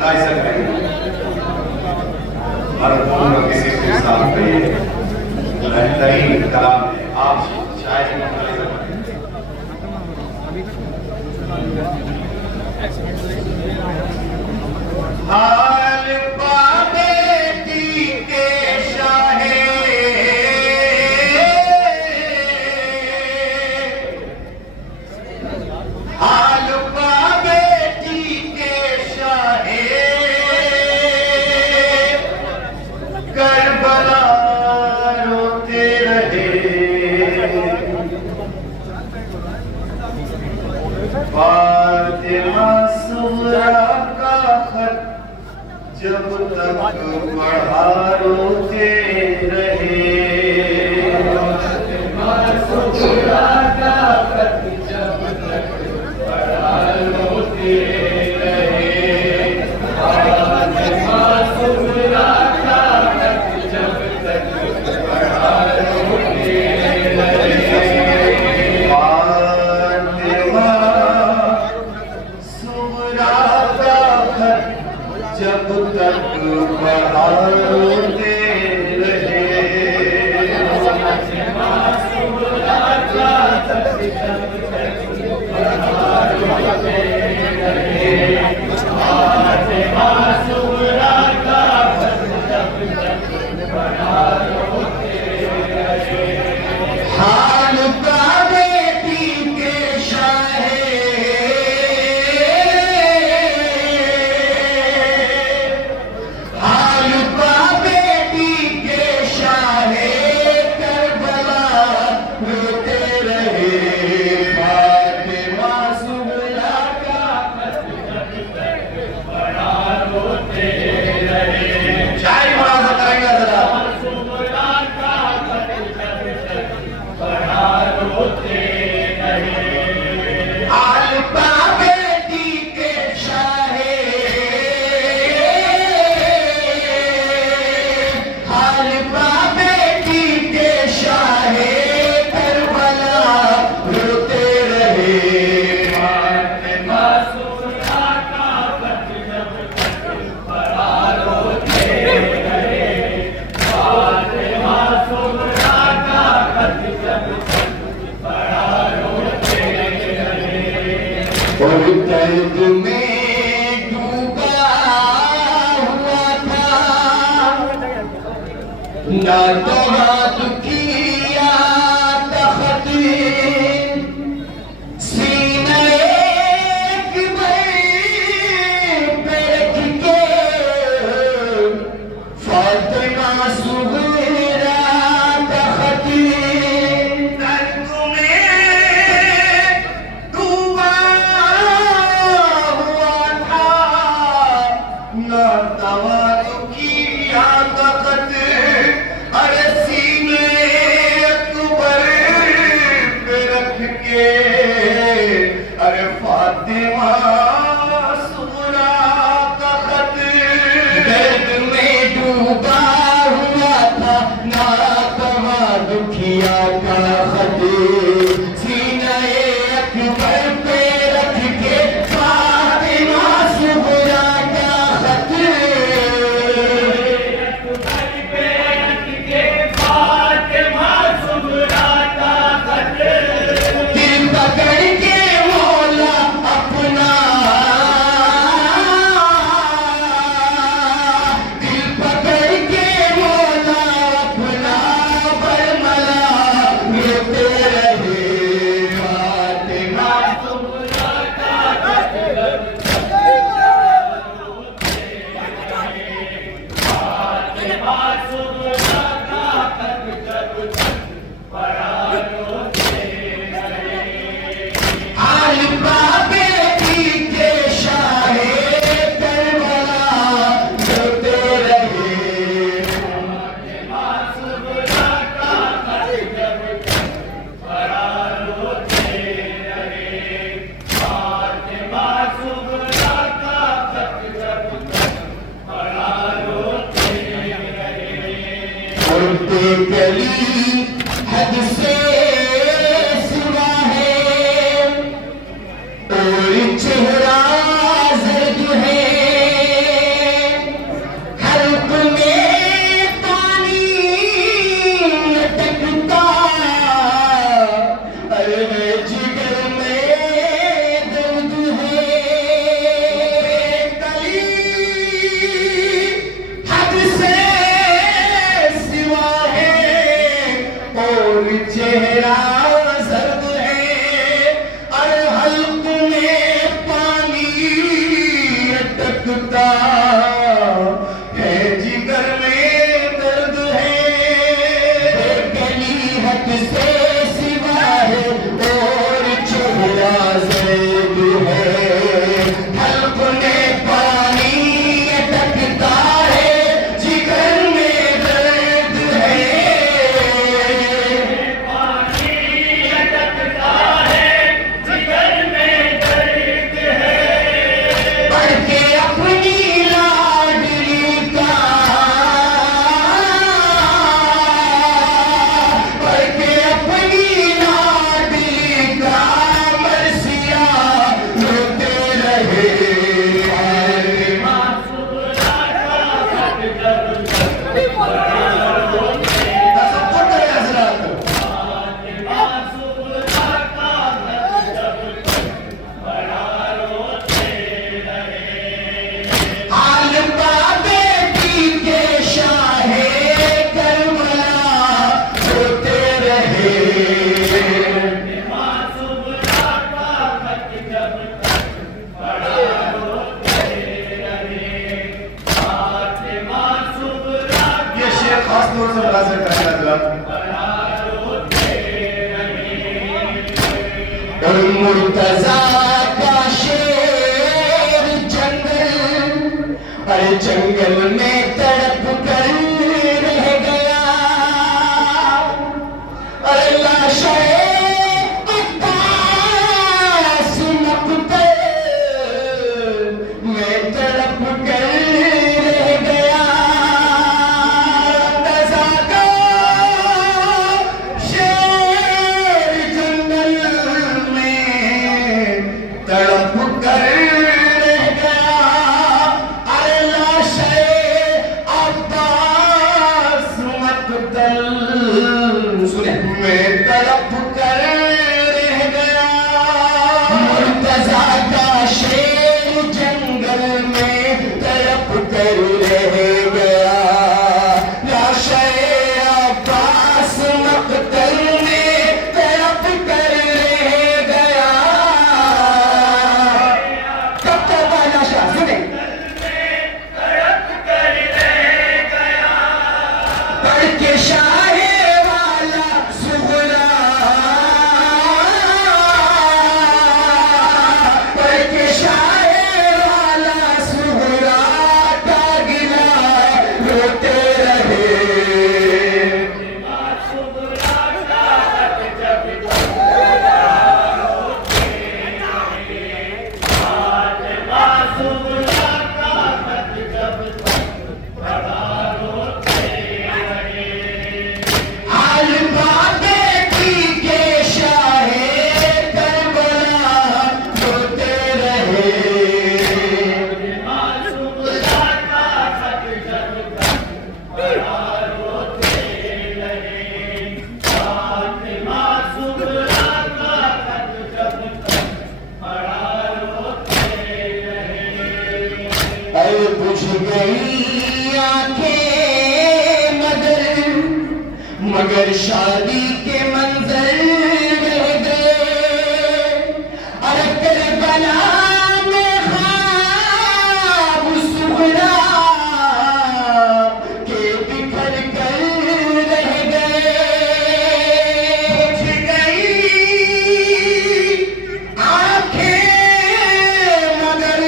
मुलाहिजा करेंगे मरहूम किसी के साथ कहिए बेहतरीन कलाम है। आप शायद मुलाहिजा करें। हाल बेटी के शाहे हाल बेटी के शाहे करबला रोते रहे। फातिमा सुगरा का खत जब तक पढ़ा रोते रहे। फातिमा सुगरा का खत जब तक पढ़ा रोते रहे। फातिमा सुगरा का खत जब तक पढ़ा रोते रहे। फातिमा सुगरा का खत जब तक पढ़ा रोते रहे। फातिमा सुगरा का खत जब तक पढ़ा रोते रहे। फातिमा सुगरा का खत जब तक पढ़ा रोते रहे। हाल का बेटी के शाहे हाल का बेटी के शाहे करबला रोते रहे। फातिमा सुगरा का खत जब तक पढ़ा रोते रहे। शायरी मुलाहिजा करेंगे जरा। सुगरा का खत जब तक पढ़ा रोते रहे। हाल का बेटी के शाहे हाल का बेटी के शाहे करबला रोते रहे। फातिमा सुगरा का खत जब तक पढ़ा रोते रहे। फातिमा सुगरा का खत जब तक पढ़ा रोते रहे। और दर्द में डूबा हुआ था ना दवा दुखिया तख्त सीने एक पे रख के। फातिमा सुगरा तख्त दर्द में डूबा हुआ था ना दवा दुखिया तख्त। अरे सीने अकबर पे रख के। अरे फातिमा सुगरा का खत दर्द में डूबा हुआ था ना दवा दुखिया का खत सीने अकबर पे रख के। फातिमा सुगरा का खत फातिमा सुगरा का खत दिल पकड़ के मौला अपना दिल पकड़ मुर्तजा का शेर जंगल, अरे जंगल में तड़प कर रह गया। अरे लाशें अब्बास मकतल में तड़प कर रह गया। मुर्तजा का शेर जंगल तड़प कर रह गया। अरे लाशें अब्बास मकतल सुने में तड़प कर रह गया। मुर्तजा का शेर जंगल में तड़प कर रह गया। लाशें अब्बास मकतल में तड़प कर रह गया। के शाहे वाला सुगरा, के शाहे वाला सुगरा का गिला रोते रहे। बुझ गई आंखें मगर शादी के मंजर रह गए। अरे करबला में ख्वाब सुगरा के बिखर कर रह गए। बुझ गई आंखें मगर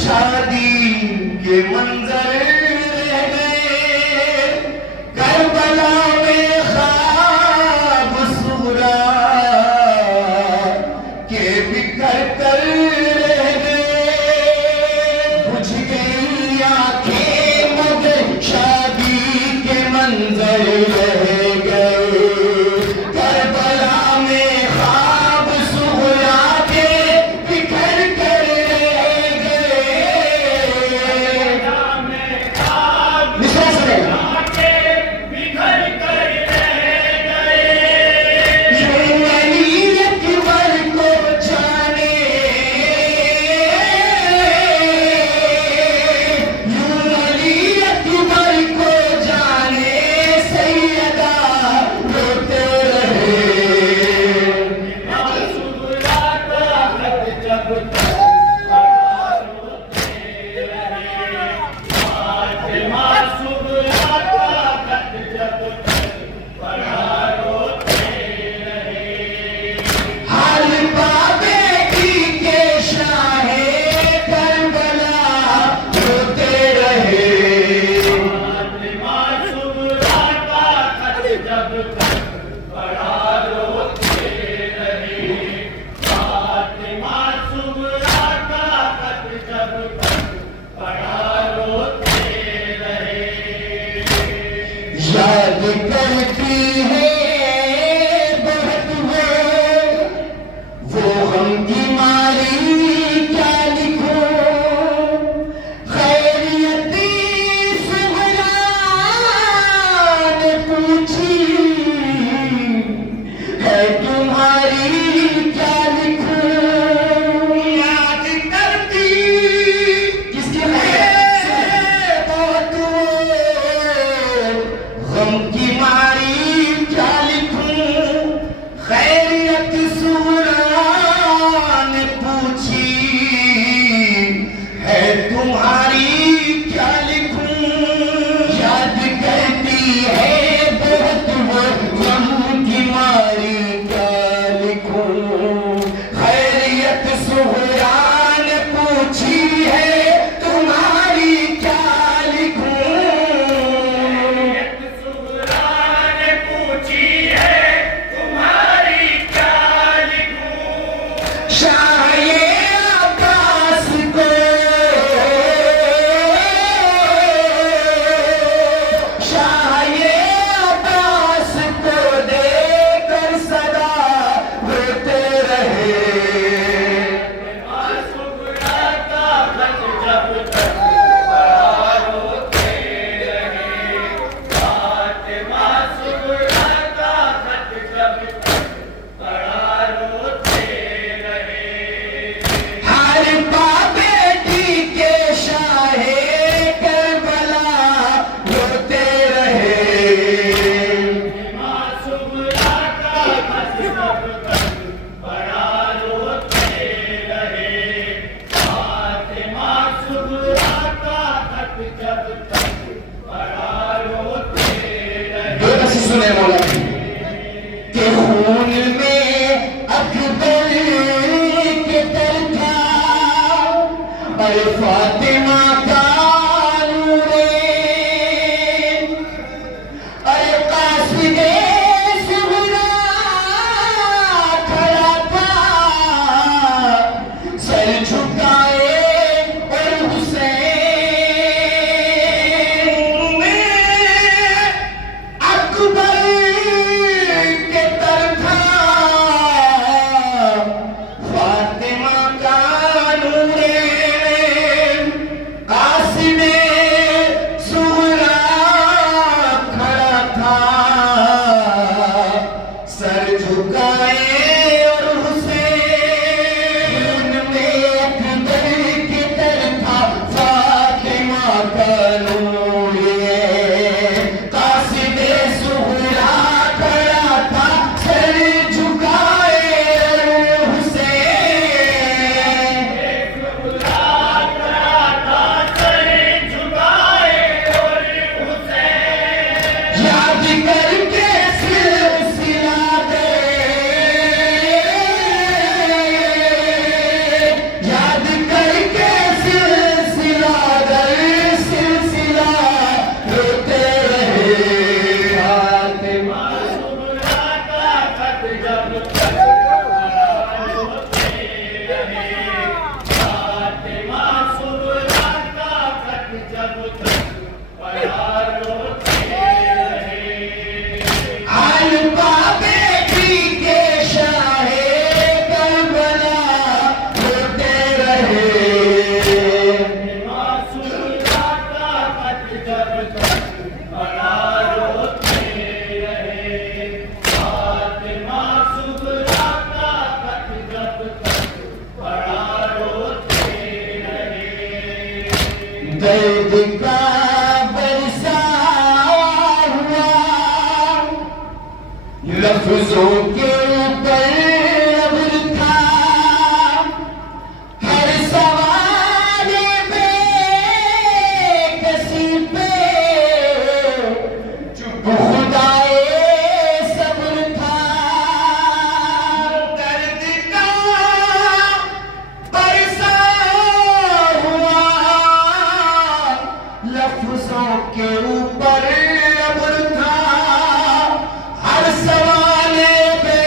शादी के मंजर रह गए। करबला में ख्वाब सुगरा के बिखर कर रह गए। बुझ गई आंखें मगर शादी के मंजर रह गए। करबला में ख्वाब सुगरा के बिखर कर रह गए। तुम्हारी क्या लिखूं, याद करती है बहुत वो गम की मारी, क्या लिखूं। खैरियत सुहरा ने पूछी है तुम्हारी, क्या लिखूं। सुहरा ने पूछी है तुम्हारी, क्या लिखूं। शाये आकाश को, शाये आकाश को देकर सदा रोते रहे। सुहरा का खत जब तक पढ़ा रोते रहे, फातिमा सुहरा का खत जब तक पढ़ा रोते रहे। हर बेटी के शाहे करबला रोते रहे। सुहरा का खत जब तक पढ़ा रोते रहे, फातिमा सुहरा का खत जब तक पढ़ा रोते रहे। बेबसी सुने मौला की कि खून में अकबर के दर था और फातिमा का नूरे, अरे कासिदे सुहरा खड़ा था सर झुकाए और हुसैन में अकबर के तर था फातिमा का नूरे, कासिमे सुहरा खड़ा था सर झुकाए और हुसैन में अकबर के तर था फातिमा का नूरे, कासिमे सुहरा खड़ा था सर झुकाए और हुसैन। सुहरा खड़ा था सर झुकाए और हुसैन। याद करके सिलसिला दे, याद करके सिलसिला दे, सिलसिला रोते रहे। फातिमा सुहरा का खत जब तक पढ़ा रोते रहे, फातिमा सुहरा का खत जब तक पढ़ा रोते रहे। अलबा बेटी के शाहे करबला रोते रहे। सुहरा का खत जब तक पढ़ा रोते रहे, फातिमा सुहरा का खत जब तक पढ़ा रोते रहे। दर्द का बरसा हुआ लफ्जों के ऊपर अब्र था, हर सवाल पे किसी पे चुप खुदाए सब्र था। दर्द का बरसा हुआ लफ्जों के ऊपर अब्र था, हर सवाल पे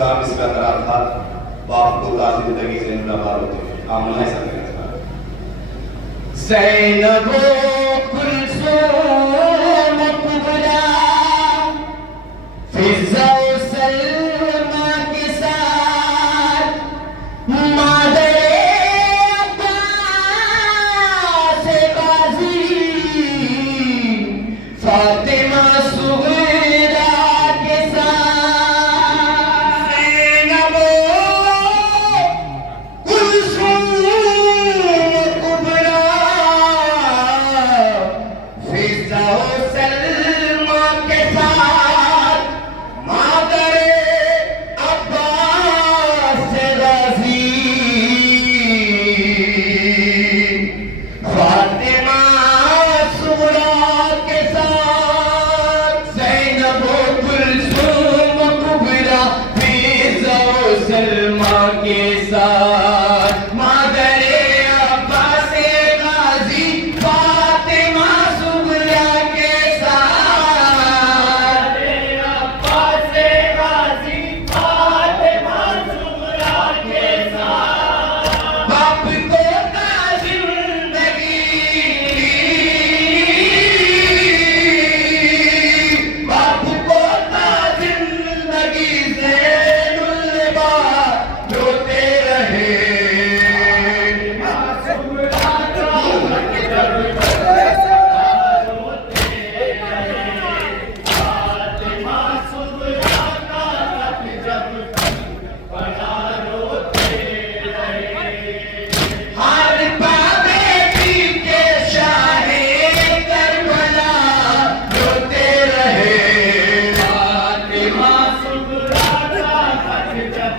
इस्लाम इसका करा था बाप को ताज़ी जिंदगी से मुलाकात होती आमला ऐसा करता ज़ैनबो कुलसूम कुबरा फिज़ा सलमा के साथ मादरे अब्बास गाज़ी फातिमा सुग़रा के साथ ज़ैनबो कुलसूम कुबरा फिज़ा सलमा के साथ मादरे अब्बास गाज़ी फातिमा सुग़रा के साथ ज़ैनबो कुलसूम कुबरा फिज़ा सलमा के साथ मादरे अब्बास गाज़ी फातिमा सुग़रा के साथ अब्बास गाज़ी फातिमा सुग़रा के साथ बाप को ता जिंदगी बाप को ता जिंदगी से नुलबा रोते रहे सुग़रा का जब फातिमा सुग़रा का जब बड़ा रोते रहे हर बाबे की के शाहे करबला रोते रहे फातिमा सुग़रा का जब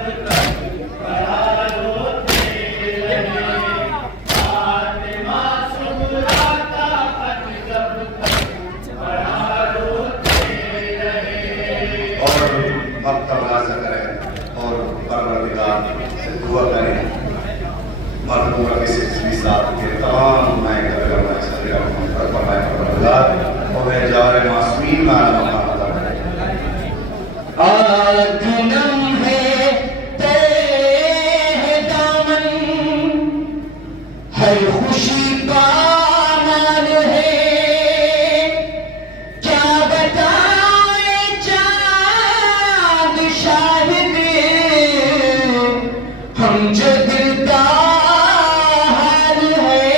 बड़ा रोते रहे फातिमा सुग़रा का जब बड़ा रोते रहे और वक्त तमाशा करें और परवरदिगार से दुआ करें मरहूम के सिलसिले साथ के तमाम मैं कर परवरदिगार और वे जारे मासूमीन माना मकाम अता करें आगनम है तेरे दामन हर खुशी का मान है क्या बताए चाँद शाहिद हम जो दिल का हाल है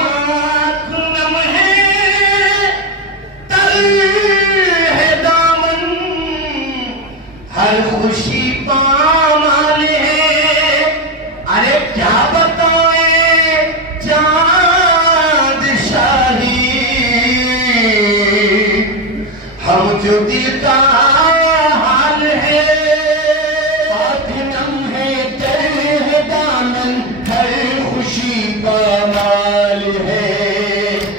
आँख नम है तल है दामन हर खुशी पामाल है अरे क्या बताए चाँद शाही हम जो दिल का हाल है नम है दिल है दामन हर खुशी पामाल है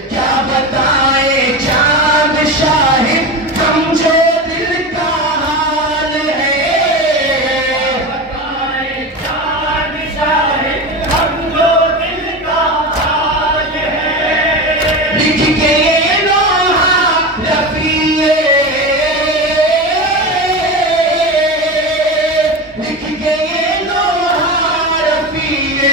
क्या बताए चाँद शाही हम जो दिल का हाल है चाँद शाहिद हम जो दिल का हाल है लिख के ये लोहा रफ़िए लिख के ये लोहा रफ़िए